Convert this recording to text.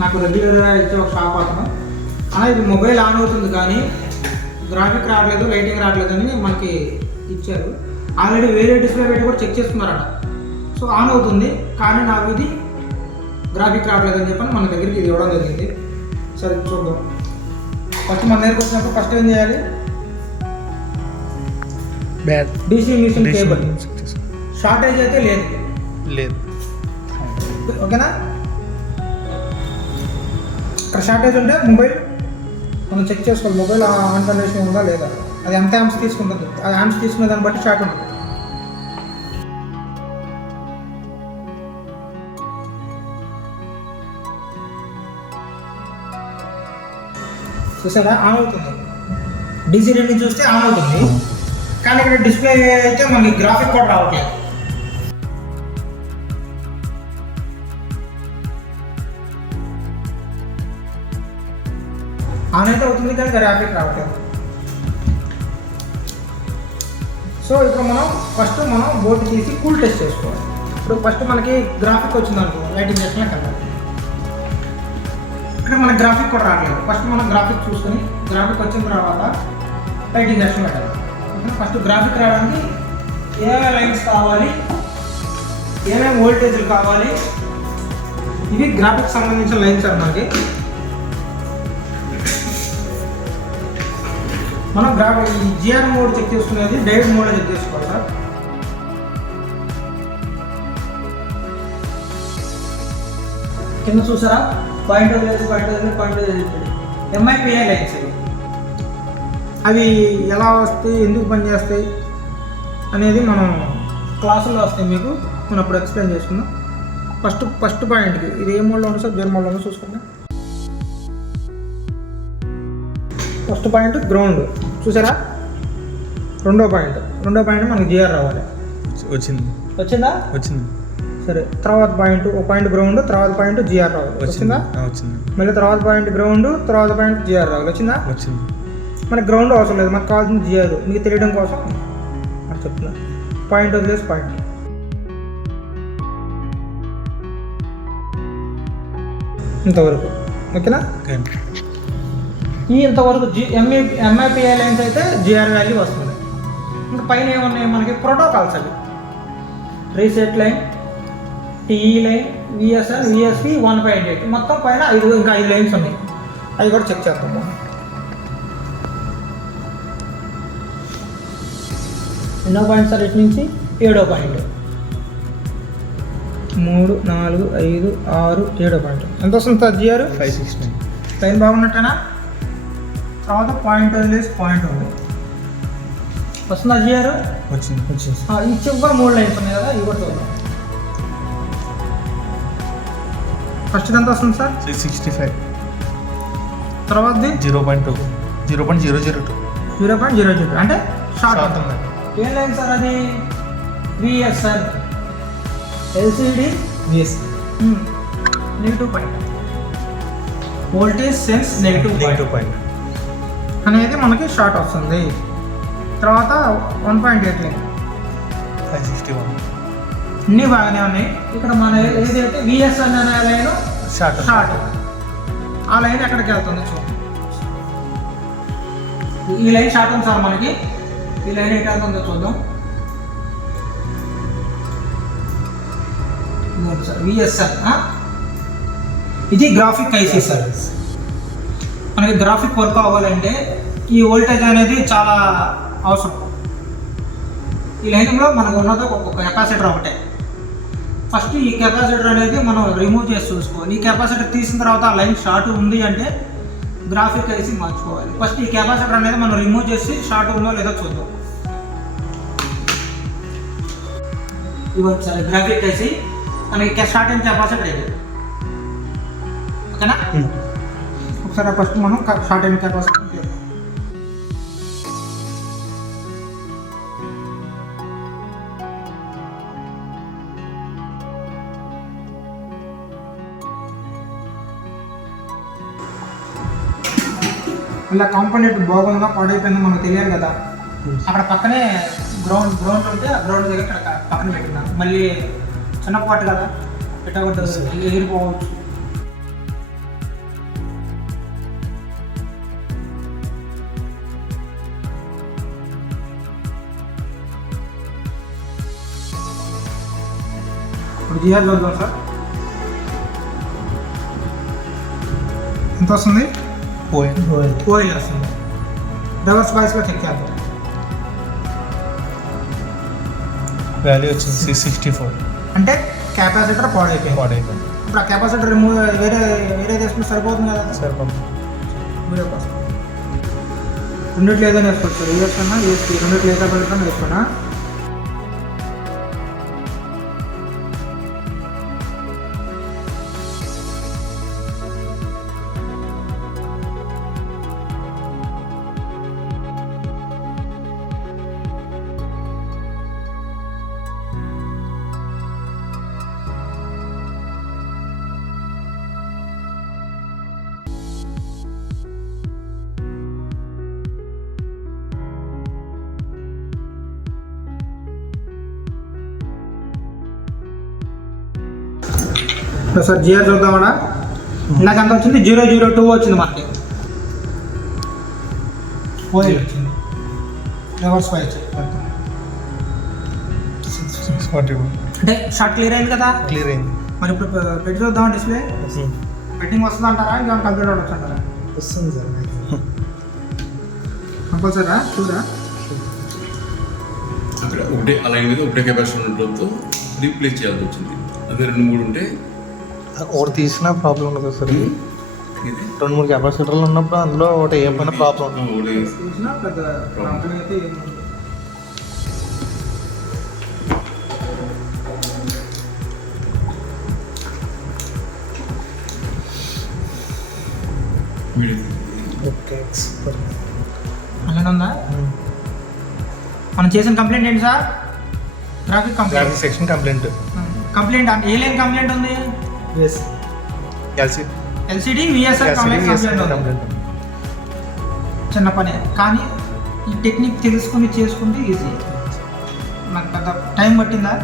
నాకు రెగ్యులర్గా ఇచ్చే ఒక షాప్ అతను అలా ఇది మొబైల్ ఆన్ అవుతుంది కానీ గ్రాఫిక్ రావట్లేదు, లైటింగ్ రావట్లేదు అని మనకి ఇచ్చారు. ఆల్రెడీ వేరే డిస్ప్లే పెట్టి కూడా చెక్ చేసుకున్నారట. సో ఆన్ అవుతుంది కానీ నాకు ఇది గ్రాఫిక్ రావట్లేదు అని చెప్పని మన దగ్గరికి ఇది ఇవ్వడం జరిగింది. సరే చూద్దాం. ఫస్ట్ మన దగ్గరికి వచ్చినప్పుడు ఫస్ట్ ఏం చేయాలి, డీసీ మిషన్ కేబుల్ షార్టేజ్ అయితే లేదు ఓకేనా. ఇక్కడ షార్టేజ్ ఉంటే మొబైల్ మనం చెక్ చేసుకోవాలి, మొబైల్ ఆన్ కండిషన్ ఉందా లేదా, అది ఎంత యాంప్స్ తీసుకుంటుంది, ఆ యాంప్స్ తీసుకునే దాన్ని బట్టి షార్ట్ ఉంటుంది. చూసారా ఆన్ అవుతుంది, డీసీ రీడింగ్ చూస్తే ఆన్ అవుతుంది కానీ ఇక్కడ డిస్ప్లే అయితే మనకి గ్రాఫిక్ కూడా రావట్లేదు. ఆన్ అయితే అవుతుంది కానీ గ్రాఫిక్ రావట్లేదు. సో ఇప్పుడు మనం బోర్డు తీసి కూల్ టెస్ట్ చేసుకోవాలి. ఇప్పుడు ఫస్ట్ మనకి గ్రాఫిక్ వచ్చింది అనుకో, లైటింగ్ చేసినా కదా ఇక్కడ మనకి గ్రాఫిక్ కూడా రావట్లేదు. ఫస్ట్ మనం గ్రాఫిక్ చూసుకొని గ్రాఫిక్ వచ్చిన తర్వాత లైటింగ్ చేసిన పెట్టాలి. ఫస్ట్ గ్రాఫిక్ రావడానికి ఏమేమి లైన్స్ కావాలి, ఏమేమి వోల్టేజ్లు కావాలి, ఇవి గ్రాఫిక్ సంబంధించిన లైన్స్ సార్. మనం గ్రాఫిక్ జిఆర్ మోడ్ చెక్ చేసుకునేది డైరెక్ట్ మోడ్ చెక్ చేసుకోవాలి సార్. కింద చూసారా పాయింట్ ఎంఐపిఐ లైన్స్ అవి ఎలా వస్తాయి, ఎందుకు పనిచేస్తాయి అనేది మనం క్లాసుల్లో వస్తాయి మీకు, మనం అప్పుడు ఎక్స్ప్లెయిన్ చేసుకుందాం. ఫస్ట్ పాయింట్కి ఇది ఏ మోడ్లో ఉంది సార్, జెన్ మోడ్లో ఉందో చూసుకుందాం. ఫస్ట్ పాయింట్ గ్రౌండ్ చూసారా, రెండో పాయింట్ మనకి జిఆర్ రావాలి. వచ్చిందా సరే. తర్వాత పాయింట్ ఒక పాయింట్ గ్రౌండ్, తర్వాత పాయింట్ జిఆర్ రావాలి. వచ్చిందా? మళ్ళీ తర్వాత పాయింట్ గ్రౌండ్, తర్వాత పాయింట్ జిఆర్ రావాలి. వచ్చిందా? మనకి గ్రౌండ్ అవసరం లేదు, మనకు కావాల్సింది జిఆర్. మీకు తెలియడం కోసం అని చెప్తున్నా. పాయింట్ వదిలేసి పాయింట్ ఇంతవరకు ఓకేనా. ఇంతవరకు ఎంఐపిఐ లైన్స్ అయితే జిఆర్ వాల్యూ వస్తుంది. ఇంకా పైన ఏమున్నాయి మనకి ప్రోటోకాల్స్, అవి reset line, TE line, VSN, VSP 1.8 మొత్తం పైన ఇంకా 5 లైన్స్ ఉన్నాయి. అవి కూడా చెక్ చేద్దాం. ఎన్నో పాయింట్ సార్ ఇటు నుంచి 7వ పాయింట్, 3, 4, 5, 6, 7వ పాయింట్ ఎంత వస్తుంది సార్ జిఆర్? 569. లైన్ బాగున్నట్టేనా? తర్వాత పాయింట్ వదిలేసి పాయింట్ ఉంది. వస్తుందా జిఆర్? వచ్చింది. ఈ చివరి 3 లైన్స్ ఉన్నాయి కదా, ఇవి కూడా చూద్దాం. ఫస్ట్ ఎంత వస్తుంది సార్? 665. తర్వాత 0.002 అంటే షార్ట్ అవుతుంది. ఏం లైన్ సార్ అది? VSN LCD negative point, voltage sense negative point అనేది మనకి షార్ట్ వస్తుంది. తర్వాత 1.8 లైన్ 561 అన్నీ బాగానే ఉన్నాయి. ఇక్కడ మన ఏదైతే విఎస్ఎన్ అనే లైన్ షార్ట్, ఆ లైన్ ఎక్కడికి వెళ్తుంది చూడండి. ఈ లైన్ షార్ట్ ఉంది సార్ మనకి. ఈ లైన్ ఎక్కడ వెళ్తుందో చూద్దాం. విఎస్ఎన్ ఇది గ్రాఫిక్ ఐసీ సార్. మనకి గ్రాఫిక్ వర్క్ అవ్వాలంటే ఈ వోల్టేజ్ అనేది చాలా అవసరం. ఈ లైన్లో మనకు ఉన్నది ఒక కెపాసిటర్ ఒకటే. ఫస్ట్ ఈ కెపాసిటర్ అనేది మనం రిమూవ్ చేసి చూసుకోవాలి. ఈ కెపాసిటర్ తీసిన తర్వాత ఆ లైన్ షార్ట్ ఉంది అంటే గ్రాఫిక్ ఐసీ మార్చుకోవాలి. ఫస్ట్ ఈ కెపాసిటర్ అనేది మనం రిమూవ్ చేసి షార్ట్ ఉందో లేదో చూద్దాం. ఇవ్వండి సార్ గ్రాఫిక్ ఐసీ మనకి షార్ట్ అయిన కెపాసిటర్ ఇది ఓకేనా. ఒకసారి ఫస్ట్ మనం షార్ట్ అయిన కెపాసిటర్ ఇలా కాంపోనెంట్ బాగుందా పాడైపోయిందో మనకు తెలియాలి కదా. అక్కడ పక్కనే గ్రౌండ్ ఉంటే ఆ గ్రౌండ్ దగ్గర ఇక్కడ పక్కన పెట్టినాను. మళ్ళీ చిన్న పాటు కదా పెట్టకూడదు, ఎగిరిపోవచ్చు. జిఆర్ చూద్దాం సార్. ఎంత వస్తుంది? ఓఎల్ వస్తుంది. రివర్స్ బాయ్స్లో చెక్ చేద్దాం. వాల్యూ వచ్చింది 664. అంటే కెపాసిటర్ పాడైపోయింది. ఇప్పుడు ఆ కెపాసిటర్ రిమూవ్ వేరే తీసుకుంటే సరిపోతుంది కదా? సరిపోతుంది. వీడియో కోసం రెండిట్లో ఏదైనా వేసుకోవచ్చు సార్. యూఎస్ కన్నా యూఎస్పీ రెండిట్లో ఏదో పెట్టుకున్నా వేసుకున్నా. సార్ జిఆర్ చూద్దామన్నా. నాకు అంత వచ్చింది 002 వచ్చింది మనకి. ఓఎల్ వచ్చింది. రివర్స్ బాయ్స్ 641. అంటే షార్ట్ క్లియర్ అయింది కదా? క్లియర్ అయింది. మరి ఇప్పుడు పెట్టి చూద్దాం డిస్ప్లే. పెట్టింగ్ వస్తుంది అంటారా? ఇంకా కంప్లీట్ అవ్వచ్చు అంటారా? వస్తుంది సార్. కంపల్సరా చూడరా? అక్కడ ఒకటే అలైన్ మీద ఒకటే కెపాసిటర్ ఉండడంతో రీప్లేస్ చేయాల్సి వచ్చింది. అదే 2-3 ఉంటే ఒకటి తీసినా ప్రాబ్లం ఉండదు సార్. 2-3 కెపాసిటర్లు ఉన్నప్పుడు అందులో ఒకటి ఏ పైన ప్రాబ్లం ఉండదు. చూసినా పెద్ద ప్రాబ్లం అయితే ఏమి ఉండదు. అలానే ఉందా? మనం చేసిన కంప్లైంట్ ఏంటి sir? Traffic complaint. Section complaint. Complaint అంటే ఏ లైన్ కంప్లైంట్ ఉంది? ఎల్సిడి విఎస్ఆర్ కంప్లైంట్ ఉంది. చిన్న పనే కానీ ఈ టెక్నిక్ తెలుసుకుని చేసుకుంటే ఈజీ. నాకు పెద్ద టైం పట్టిందా?